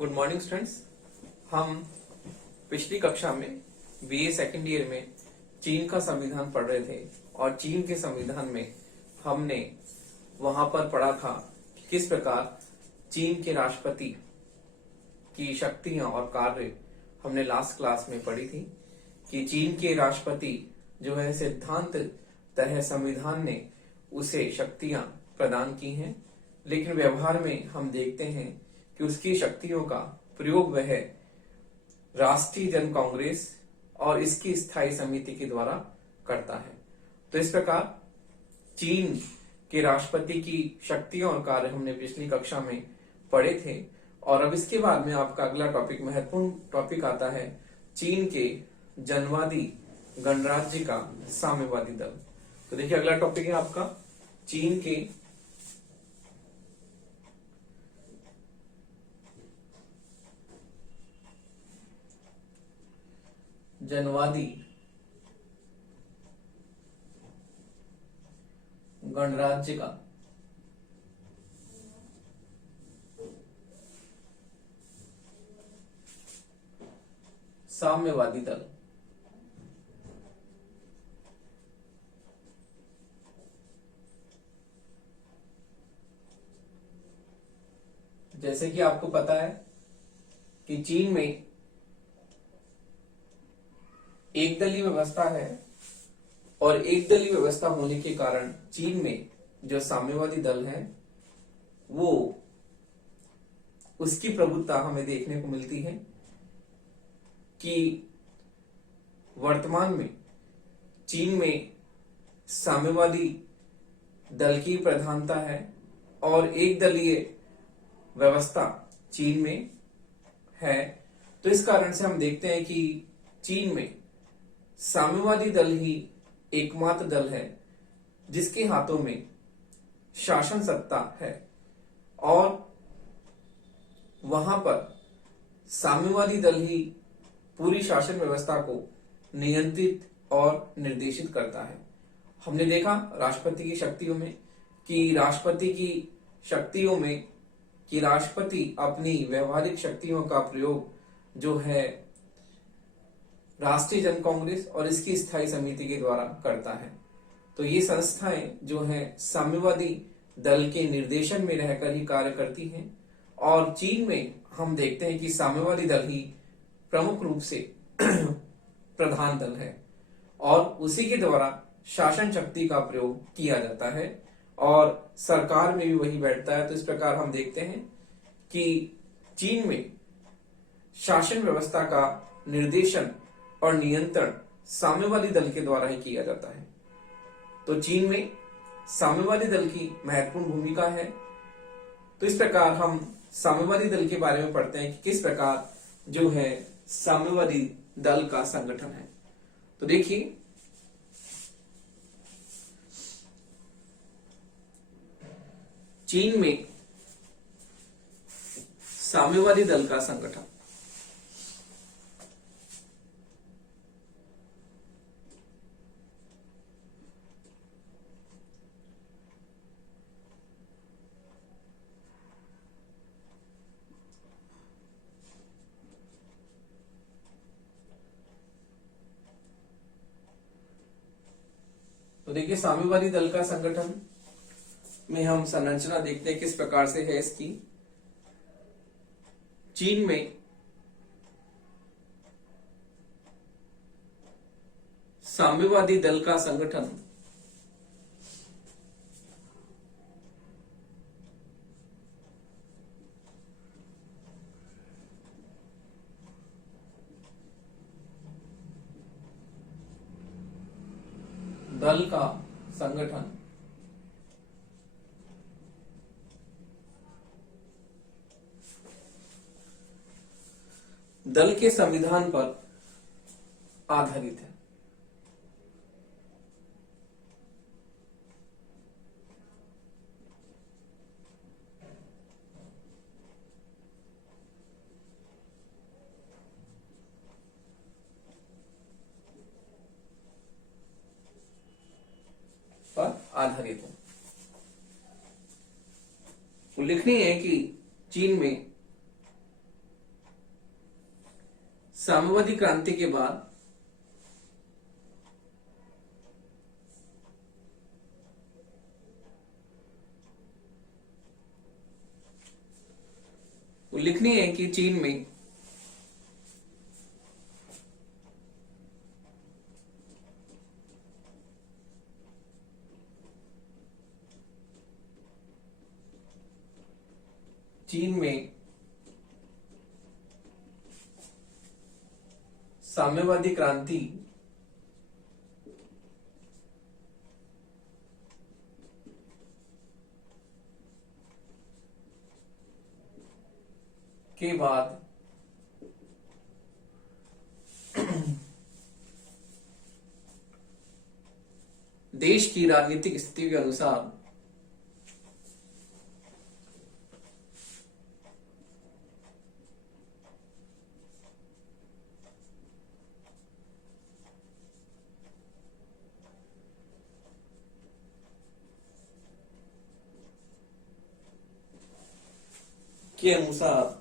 Good morning students. हम पिछली कक्षा में बीए सेकेंड ईयर में चीन का संविधान पढ़ रहे थे और चीन के संविधान में हमने वहां पर पढ़ा था कि किस प्रकार चीन के राष्ट्रपति की शक्तियां और कार्य हमने लास्ट क्लास में पढ़ी थी कि चीन के राष्ट्रपति जो है सिद्धांत तरह संविधान ने उसे शक्तियां प्रदान की हैं, लेकिन व्यवहार में हम देखते हैं कि उसकी शक्तियों का प्रयोग वह राष्ट्रीय जन कांग्रेस और इसकी स्थायी समिति के द्वारा करता है। तो इस प्रकार चीन के राष्ट्रपति की शक्तियां और कार्य हमने पिछली कक्षा में पढ़े थे और अब इसके बाद में आपका अगला टॉपिक, महत्वपूर्ण टॉपिक आता है चीन के जनवादी गणराज्य का साम्यवादी दल। तो देखिए अगला टॉपिक है आपका चीन के जनवादी गणराज्य का साम्यवादी दल। जैसे कि आपको पता है कि चीन में एक दलीय व्यवस्था है और एक दलीय व्यवस्था होने के कारण चीन में जो साम्यवादी दल है वो उसकी प्रभुत्व हमें देखने को मिलती है कि वर्तमान में चीन में साम्यवादी दल की प्रधानता है और एक दलीय व्यवस्था चीन में है। तो इस कारण से हम देखते हैं कि चीन में साम्यवादी दल ही एकमात्र दल है जिसके हाथों में शासन सत्ता है और वहां पर साम्यवादी दल ही पूरी शासन व्यवस्था को नियंत्रित और निर्देशित करता है। हमने देखा राष्ट्रपति की शक्तियों में कि राष्ट्रपति अपनी व्यवहारिक शक्तियों का प्रयोग जो है राष्ट्रीय जन कांग्रेस और इसकी स्थायी समिति के द्वारा करता है। तो ये संस्थाएं जो हैं साम्यवादी दल के निर्देशन में रहकर ही कार्य करती हैं और चीन में हम देखते हैं कि साम्यवादी दल ही प्रमुख रूप से प्रधान दल है और उसी के द्वारा शासन शक्ति का प्रयोग किया जाता है और सरकार में भी वही बैठता है। तो इस प्रकार हम देखते हैं कि चीन में शासन व्यवस्था का निर्देशन और नियंत्रण साम्यवादी दल के द्वारा ही किया जाता है। तो चीन में साम्यवादी दल की महत्वपूर्ण भूमिका है। तो इस प्रकार हम साम्यवादी दल के बारे में पढ़ते हैं कि किस प्रकार जो है साम्यवादी दल का संगठन है। तो देखिए चीन में साम्यवादी दल का संगठन तो देखिए साम्यवादी दल का संगठन में हम संरचना देखते हैं किस प्रकार से है इसकी। चीन में साम्यवादी दल का संगठन दल का संगठन दल के संविधान पर आधारित है। आधारित है। उल्लेखनीय है कि चीन में साम्यवादी क्रांति के बाद उल्लेखनीय है कि चीन में साम्यवादी क्रांति के बाद देश की राजनीतिक स्थिति के अनुसार के अनुसार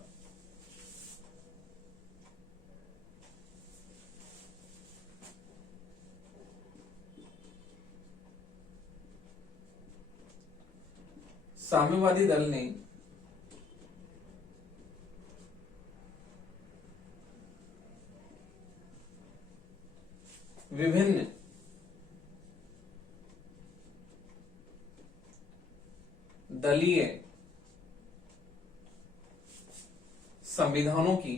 साम्यवादी दल ने विभिन्न दलीय संविधानों की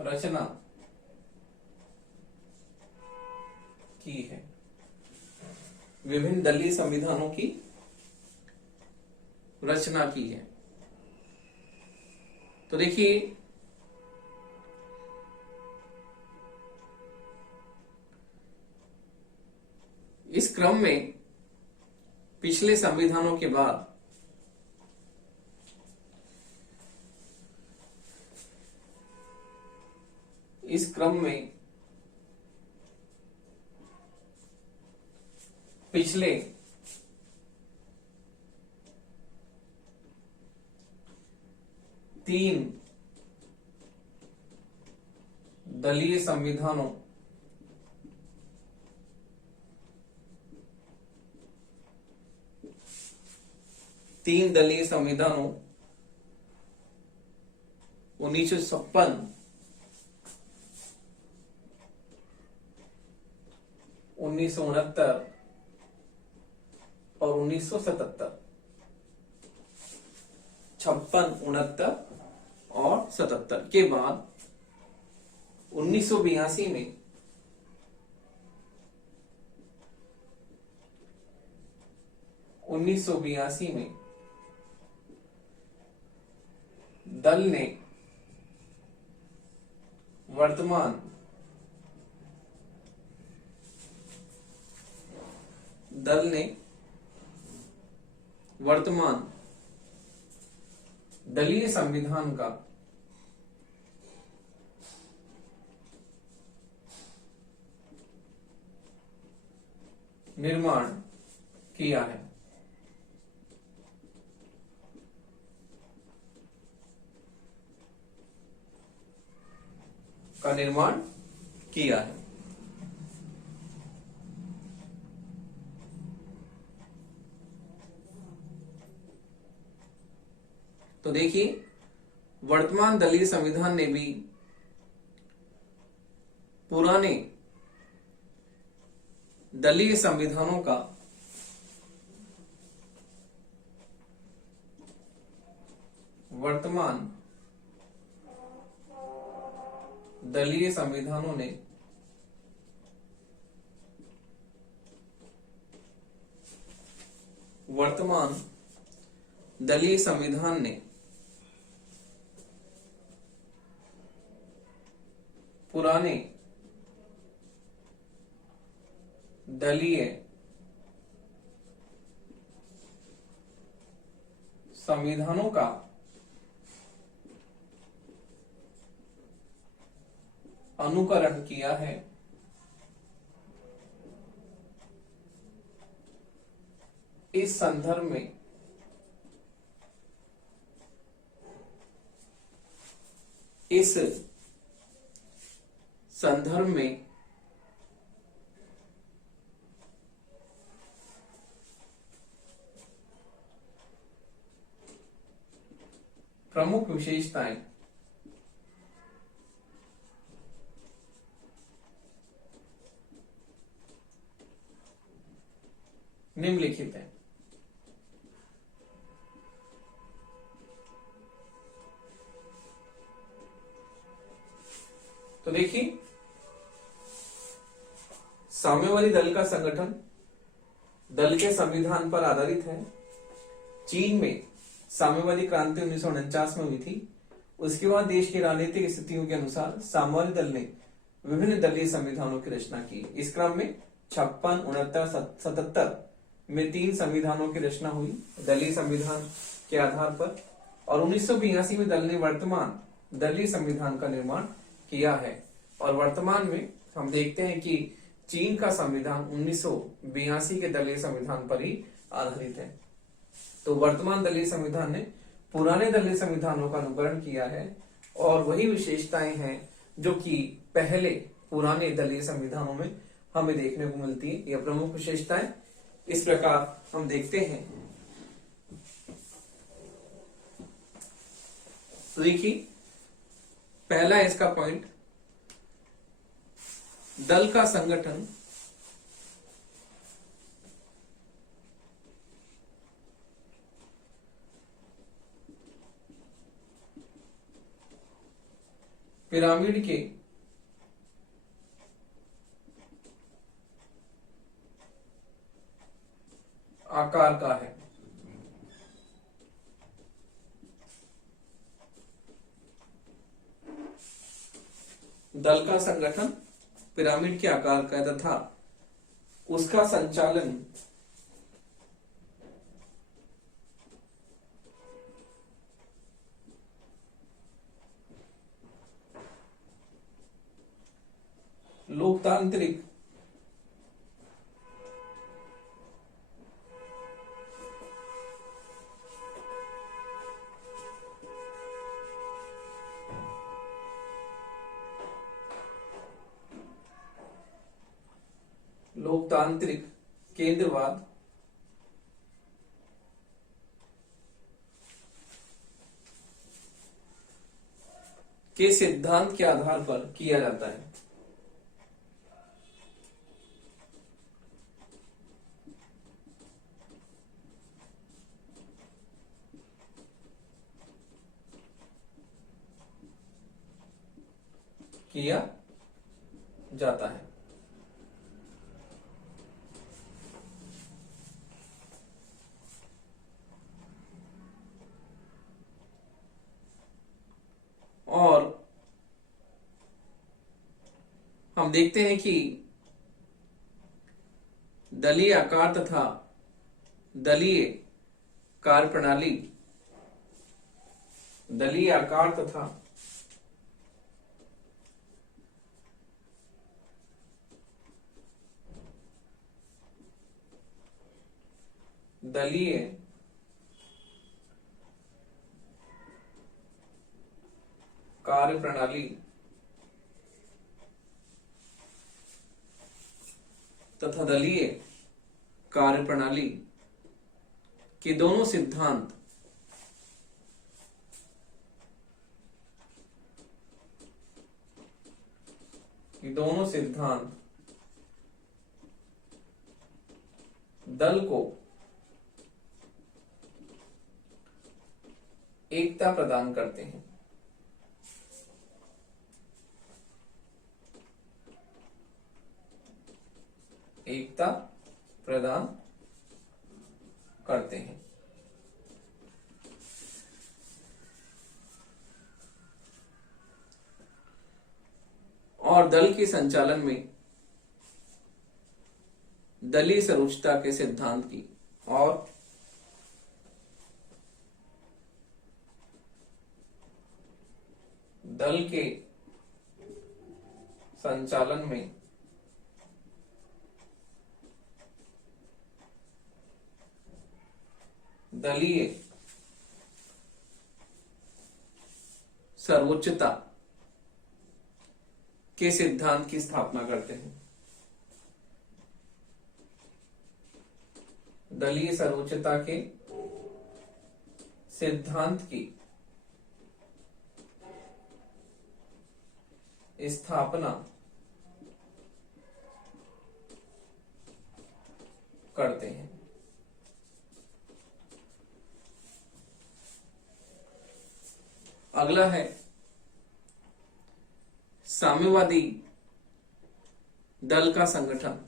रचना की है। विभिन्न दलीय संविधानों की रचना की है। तो देखिए, इस क्रम में पिछले संविधानों के बाद इस क्रम में पिछले तीन दलीय संविधानों तीन दलीय संविधानों 1956, 1969 और 1977, 56, 69 और 77 के बाद 1982 में दल ने वर्तमान दलीय संविधान का निर्माण किया है। तो देखिए, वर्तमान दलीय संविधान ने भी पुराने दलीय संविधानों का वर्तमान दलीय संविधानों ने वर्तमान दलीय संविधान ने पुराने दलीय संविधानों का अनुकरण किया है। इस संदर्भ में इस संदर्भ में प्रमुख विशेषताएं निम्नलिखित है। तो देखिए, साम्यवादी दल का संगठन दल के संविधान पर आधारित है। चीन में साम्यवादी क्रांति 1949 में हुई थी। उसके बाद देश की राजनीतिक स्थितियों के अनुसार साम्यवादी दल ने विभिन्न दलीय संविधानों की रचना की। इस क्रम में 56, 69, 77 में 3 संविधानों की रचना हुई दलीय संविधान के आधार पर, और 1982 में दल ने वर्तमान दलीय संविधान का निर्माण किया है। और वर्तमान में हम देखते हैं कि चीन का संविधान 1982 के दलीय संविधान पर ही आधारित है। तो वर्तमान दलीय संविधान ने पुराने दलीय संविधानों का अनुकरण किया है, और वही विशेषताएं हैं जो कि पहले पुराने दलीय संविधानों में हमें देखने को मिलती है। यह प्रमुख विशेषताएं इस प्रकार हम देखते हैं। तो देखिए, पहला इसका पॉइंट, दल का संगठन पिरामिड के आकार का है। दल का संगठन पिरामिड के आकार का है तथा उसका संचालन लोकतांत्रिक केंद्रवाद के सिद्धांत के आधार पर किया जाता है। किया जाता है। और हम देखते हैं कि दलीय आकार तथा दलीय कार्यप्रणाली, दलीय आकार तथा दलीय कार्यप्रणाली तथा दलीय कार्यप्रणाली के दोनों सिद्धांत दल को एकता प्रदान करते हैं। एकता प्रदान करते हैं। और दल के संचालन में दलीय सर्वोच्चता के सिद्धांत की और दल के संचालन में दलीय सर्वोच्चता के सिद्धांत की स्थापना करते हैं। दलीय सर्वोच्चता के सिद्धांत की स्थापना करते हैं। अगला है साम्यवादी दल का संगठन।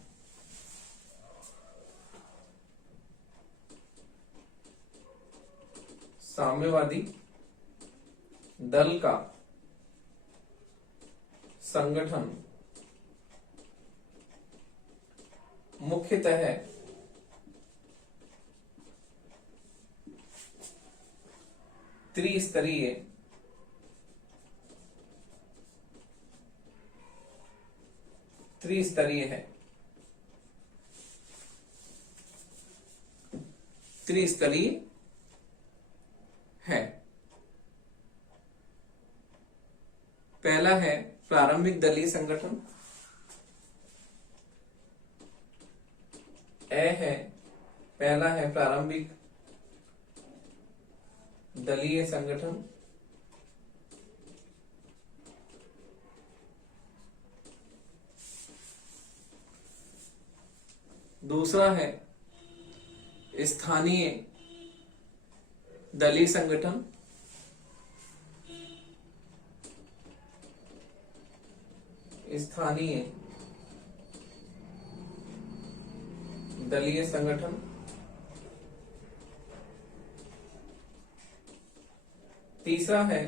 साम्यवादी दल का संगठन मुख्यतः त्रिस्तरीय है। त्रिस्तरीय है। पहला है प्रारंभिक दलीय संगठन, पहला है प्रारंभिक दलीय संगठन। दूसरा है स्थानीय दलीय संगठन। स्थानीय दलीय संगठन। तीसरा है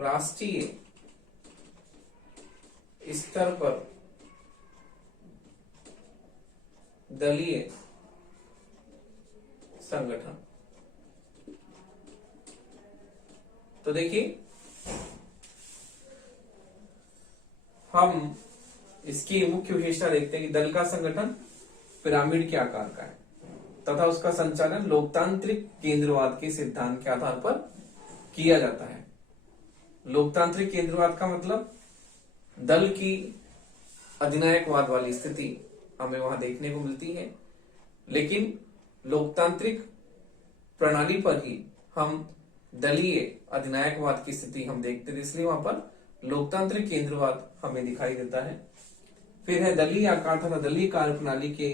राष्ट्रीय स्तर पर दलीय संगठन। तो देखिए हम इसकी मुख्य विशेषता देखते हैं कि दल का संगठन पिरामिड के आकार का है तथा उसका संचालन लोकतांत्रिक केंद्रवाद के सिद्धांत के आधार पर किया जाता है। लोकतांत्रिक केंद्रवाद का मतलब दल की अधिनायकवाद वाली स्थिति हमें वहां देखने को मिलती है, लेकिन लोकतांत्रिक प्रणाली पर ही हम दलीय अधिनायकवाद की स्थिति हम देखते थे, इसलिए वहां पर लोकतांत्रिक केंद्रवाद हमें दिखाई देता है। फिर है दलीय आकार तथा दलीय कार्यप्रणाली के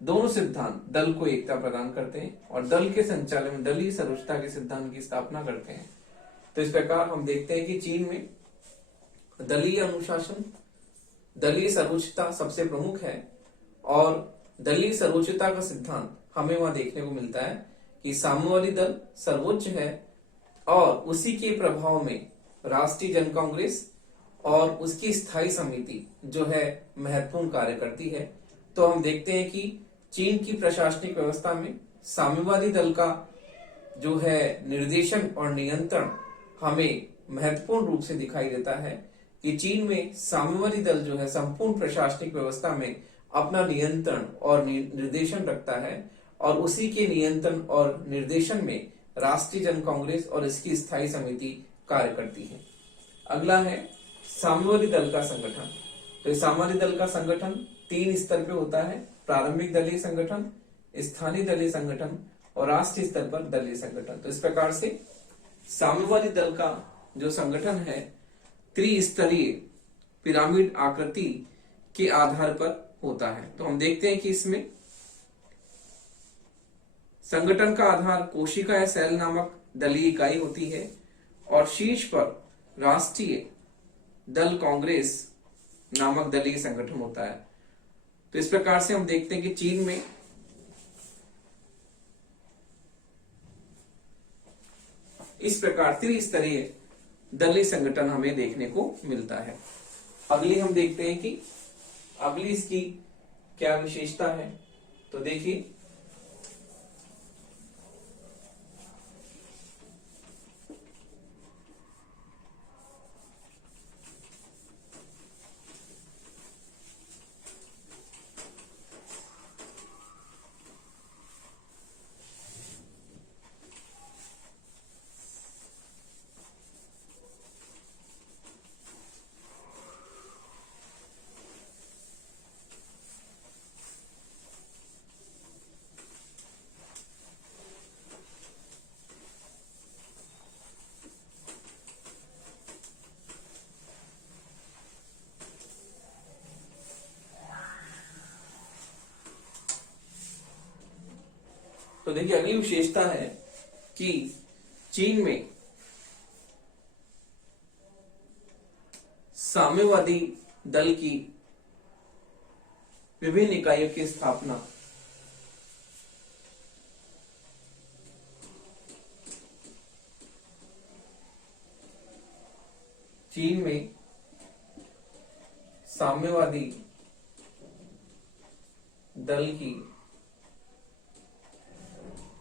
दोनों सिद्धांत दल को एकता प्रदान करते हैं और दल के संचालन में दलीय सर्वोच्चता के सिद्धांत की स्थापना करते हैं। तो इस प्रकार हम देखते हैं कि चीन में दलीय अनुशासन, दलीय सर्वोच्चता सबसे प्रमुख है और दलीय सर्वोच्चता का सिद्धांत हमें वहां देखने को मिलता है कि साम्यवादी दल सर्वोच्च है और उसी के प्रभाव में राष्ट्रीय जन कांग्रेस और उसकी स्थायी समिति जो है महत्वपूर्ण कार्य करती है। तो हम देखते हैं कि चीन की प्रशासनिक व्यवस्था में साम्यवादी दल का जो है निर्देशन और नियंत्रण हमें महत्वपूर्ण रूप से दिखाई देता है कि चीन में साम्यवादी दल जो है संपूर्ण प्रशासनिक व्यवस्था में अपना नियंत्रण और निर्देशन रखता है और उसी के नियंत्रण और निर्देशन में राष्ट्रीय जन कांग्रेस और इसकी स्थायी समिति कार्य करती है। अगला है साम्यवादी दल का संगठन। तो साम्यवादी दल का संगठन 3 स्तर पे होता है, प्रारंभिक दलीय संगठन, स्थानीय दलीय संगठन और राष्ट्रीय स्तर पर दलीय संगठन। तो इस प्रकार से साम्यवादी दल का जो संगठन है त्रिस्तरीय पिरामिड आकृति के आधार पर होता है। तो हम देखते हैं कि इसमें संगठन का आधार कोशिका या सेल नामक दलीय इकाई होती है और शीर्ष पर राष्ट्रीय दल कांग्रेस नामक दलीय संगठन होता है। तो इस प्रकार से हम देखते हैं कि चीन में इस प्रकार त्रिस्तरीय दलीय संगठन हमें देखने को मिलता है। अगली हम देखते हैं कि अगली इसकी क्या विशेषता है। तो देखिए तो देखिए अगली विशेषता है कि चीन में साम्यवादी दल की विभिन्न इकाइयों की स्थापना चीन में साम्यवादी दल की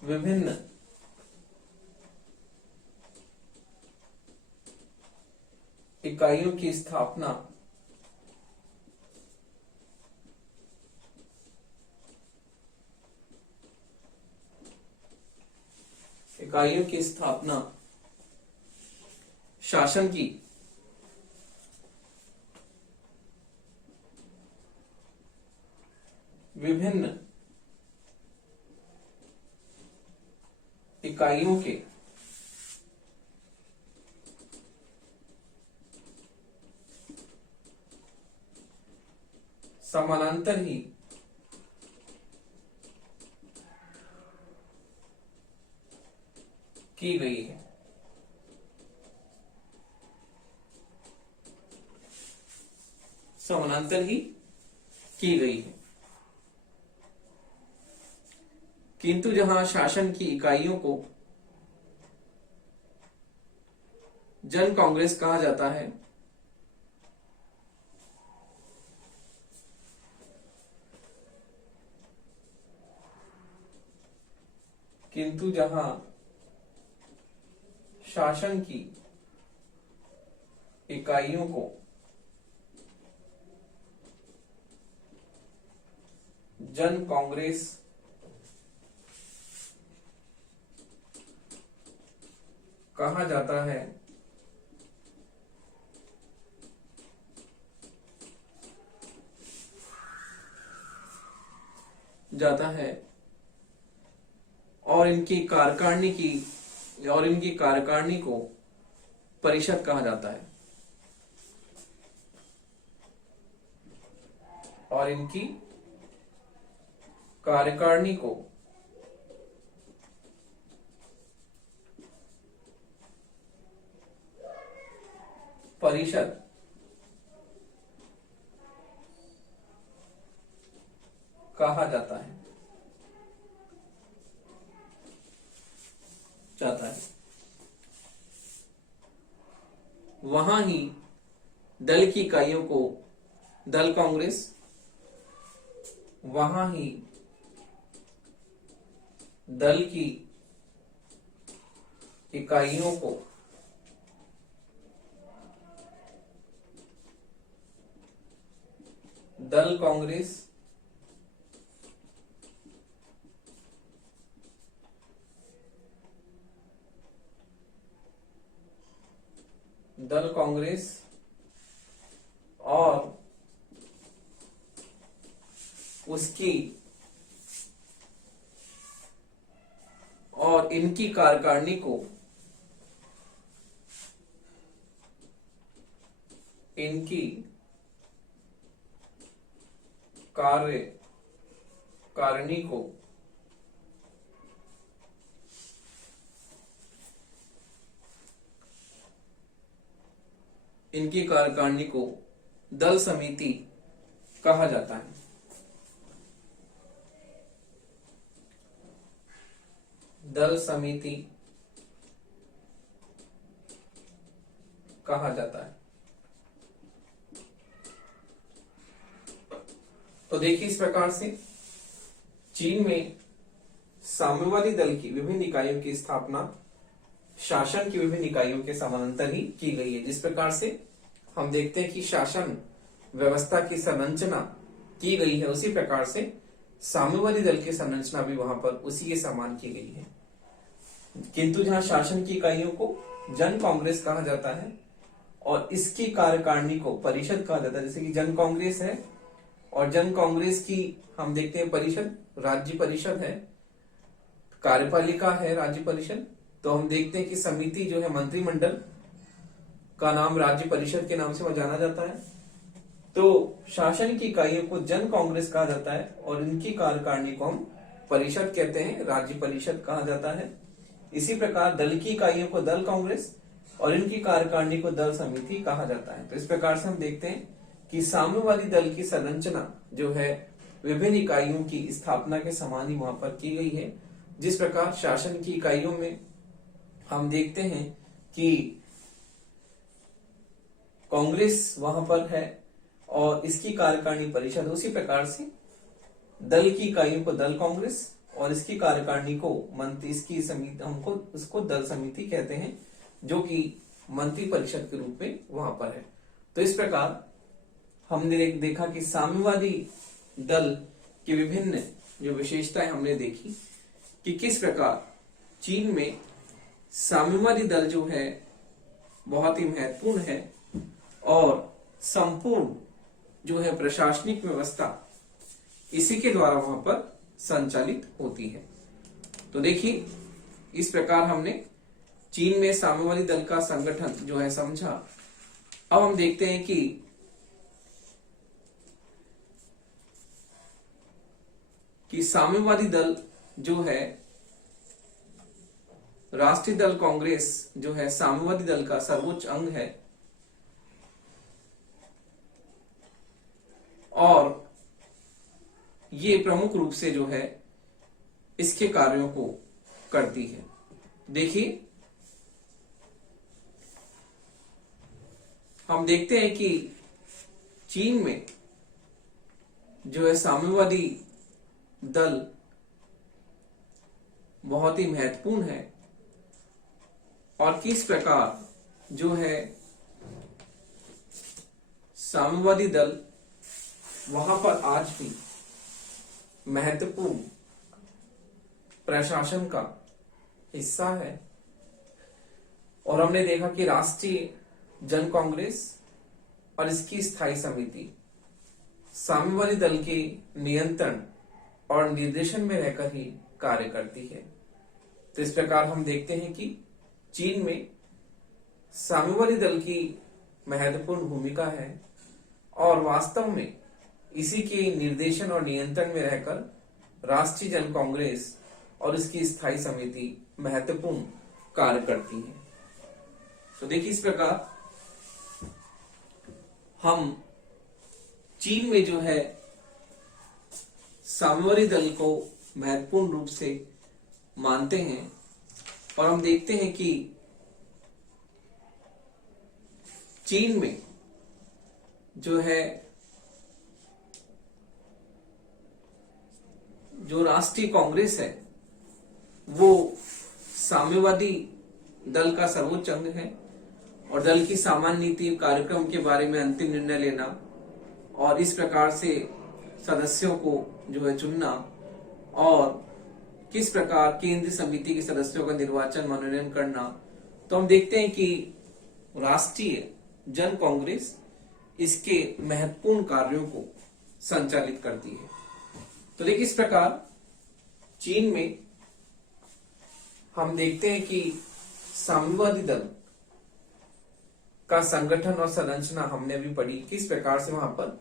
विभिन्न इकाइयों की स्थापना शासन की विभिन्न इकाइयों के समानांतर ही की गई है। समानांतर ही की गई है, किंतु जहां शासन की इकाइयों को जन कांग्रेस कहा जाता है, किंतु जहां शासन की इकाइयों को जन कांग्रेस कहा जाता है, और इनकी कार्यकारिणी को परिषद कहा जाता है, और इनकी कार्यकारिणी को परिषद कहा जाता है। वहां ही दल की इकाइयों को दल कांग्रेस, वहां ही दल की इकाइयों को दल कांग्रेस, और उसकी और इनकी कार्यकारिणी को इनकी कार्यकारिणी को दल समिति कहा जाता है। दल समिति कहा जाता है। तो देखिए इस प्रकार से चीन में साम्यवादी दल की विभिन्न इकाइयों की स्थापना शासन की विभिन्न इकाइयों के समानांतर ही की गई है। जिस प्रकार से हम देखते हैं कि शासन व्यवस्था की संरचना की गई है, उसी प्रकार से साम्यवादी दल की संरचना भी वहां पर उसी के समान की गई है। किंतु जहां शासन की इकाइयों को जन कांग्रेस कहा जाता है और इसकी कार्यकारिणी को परिषद कहा जाता है, जैसे कि जन कांग्रेस है और जन कांग्रेस की हम देखते हैं परिषद राज्य परिषद है, कार्यपालिका है राज्य परिषद। तो हम देखते हैं कि समिति जो है मंत्रिमंडल का नाम राज्य परिषद के नाम से वह जाना जाता है। तो शासन की इकाइयों को जन कांग्रेस कहा जाता है और इनकी कार्यकारिणी को हम परिषद कहते हैं, राज्य परिषद कहा जाता है। इसी प्रकार दल की इकाइयों को दल कांग्रेस और इनकी कार्यकारिणी को दल समिति कहा जाता है। तो इस प्रकार से हम देखते हैं कि साम्यवादी दल की संरचना जो है विभिन्न इकाइयों की स्थापना के समान ही वहां पर की गई है। जिस प्रकार शासन की इकाइयों में हम देखते हैं कि कांग्रेस वहां पर है और इसकी कार्यकारिणी परिषद, उसी प्रकार से दल की इकाइयों को दल कांग्रेस और इसकी कार्यकारिणी को मंत्री, इसकी समिति, हमको उसको दल समिति कहते हैं, जो कि मंत्री परिषद के रूप में वहां पर है। तो इस प्रकार हमने देखा कि साम्यवादी दल की विभिन्न जो विशेषताएं हमने देखी कि किस प्रकार चीन में साम्यवादी दल जो है बहुत ही महत्वपूर्ण है और संपूर्ण जो है प्रशासनिक व्यवस्था इसी के द्वारा वहां पर संचालित होती है। तो देखिए इस प्रकार हमने चीन में साम्यवादी दल का संगठन जो है समझा। अब हम देखते हैं कि साम्यवादी दल जो है राष्ट्रीय दल कांग्रेस जो है साम्यवादी दल का सर्वोच्च अंग है और ये प्रमुख रूप से जो है इसके कार्यों को करती है। देखिए हम देखते हैं कि चीन में जो है साम्यवादी दल बहुत ही महत्वपूर्ण है और किस प्रकार जो है साम्यवादी दल वहां पर आज भी महत्वपूर्ण प्रशासन का हिस्सा है। और हमने देखा कि राष्ट्रीय जन कांग्रेस और इसकी स्थायी समिति साम्यवादी दल के नियंत्रण और निर्देशन में रहकर ही कार्य करती है। तो इस प्रकार हम देखते हैं कि चीन में साम्यवादी दल की महत्वपूर्ण भूमिका है और वास्तव में इसी के निर्देशन और नियंत्रण में रहकर राष्ट्रीय जन कांग्रेस और इसकी स्थायी समिति महत्वपूर्ण कार्य करती है। तो देखिए इस प्रकार हम चीन में जो है साम्यवादी दल को महत्वपूर्ण रूप से मानते हैं और हम देखते हैं कि चीन में जो है जो राष्ट्रीय कांग्रेस है वो साम्यवादी दल का सर्वोच्च अंग है और दल की सामान्य नीति कार्यक्रम के बारे में अंतिम निर्णय लेना और इस प्रकार से सदस्यों को जो है चुनना और किस प्रकार केंद्रीय समिति के सदस्यों का निर्वाचन मनोनयन करना। तो हम देखते हैं कि राष्ट्रीय जन कांग्रेस इसके महत्वपूर्ण कार्यों को संचालित करती है। तो देखिए इस प्रकार चीन में हम देखते हैं कि साम्यवादी दल का संगठन और संरचना हमने अभी पढ़ी, किस प्रकार से वहां पर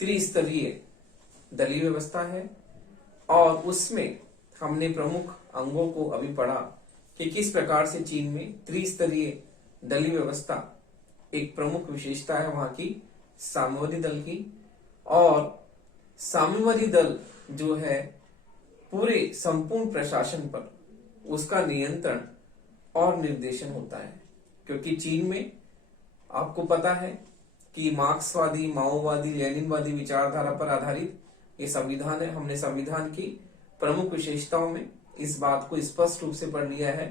त्रिस्तरीय दलीय व्यवस्था है और उसमें हमने प्रमुख अंगों को अभी पढ़ा कि किस प्रकार से चीन में त्रिस्तरीय दलीय व्यवस्था एक प्रमुख विशेषता है वहां की साम्यवादी दल की। और साम्यवादी दल जो है पूरे संपूर्ण प्रशासन पर उसका नियंत्रण और निर्देशन होता है, क्योंकि चीन में आपको पता है कि मार्क्सवादी, माओवादी, लेनिनवादी विचारधारा पर आधारित ये संविधान है। हमने संविधान की प्रमुख विशेषताओं में इस बात को स्पष्ट रूप से पढ़ लिया है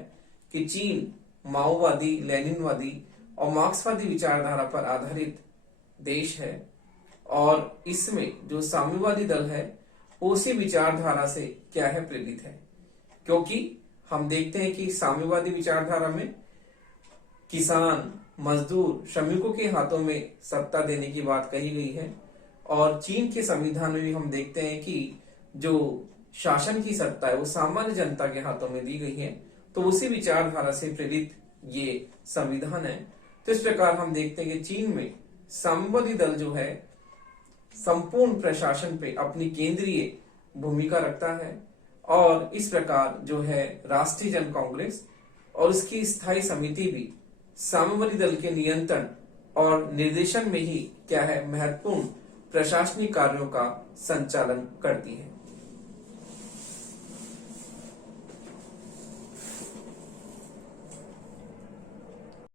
कि चीन माओवादी, लेनिनवादी और मार्क्सवादी विचारधारा पर आधारित देश है और इसमें जो साम्यवादी दल है उसी विचारधारा से क्या है प्रेरित है, क्योंकि हम देखते हैं कि साम्यवादी विचारधारा में किसान, मजदूर, श्रमिकों के हाथों में सत्ता देने की बात कही गई है और चीन के संविधान में भी हम देखते हैं कि जो शासन की सत्ता है वो सामान्य जनता के हाथों में दी गई है। तो उसी विचारधारा से प्रेरित ये संविधान है। तो इस प्रकार हम देखते हैं कि चीन में साम्यवादी दल जो है संपूर्ण प्रशासन पे अपनी केंद्रीय भूमिका रखता है और इस प्रकार जो है राष्ट्रीय जन कांग्रेस और उसकी स्थायी समिति भी साम्यवादी दल के नियंत्रण और निर्देशन में ही क्या है महत्वपूर्ण प्रशासनिक कार्यों का संचालन करती है।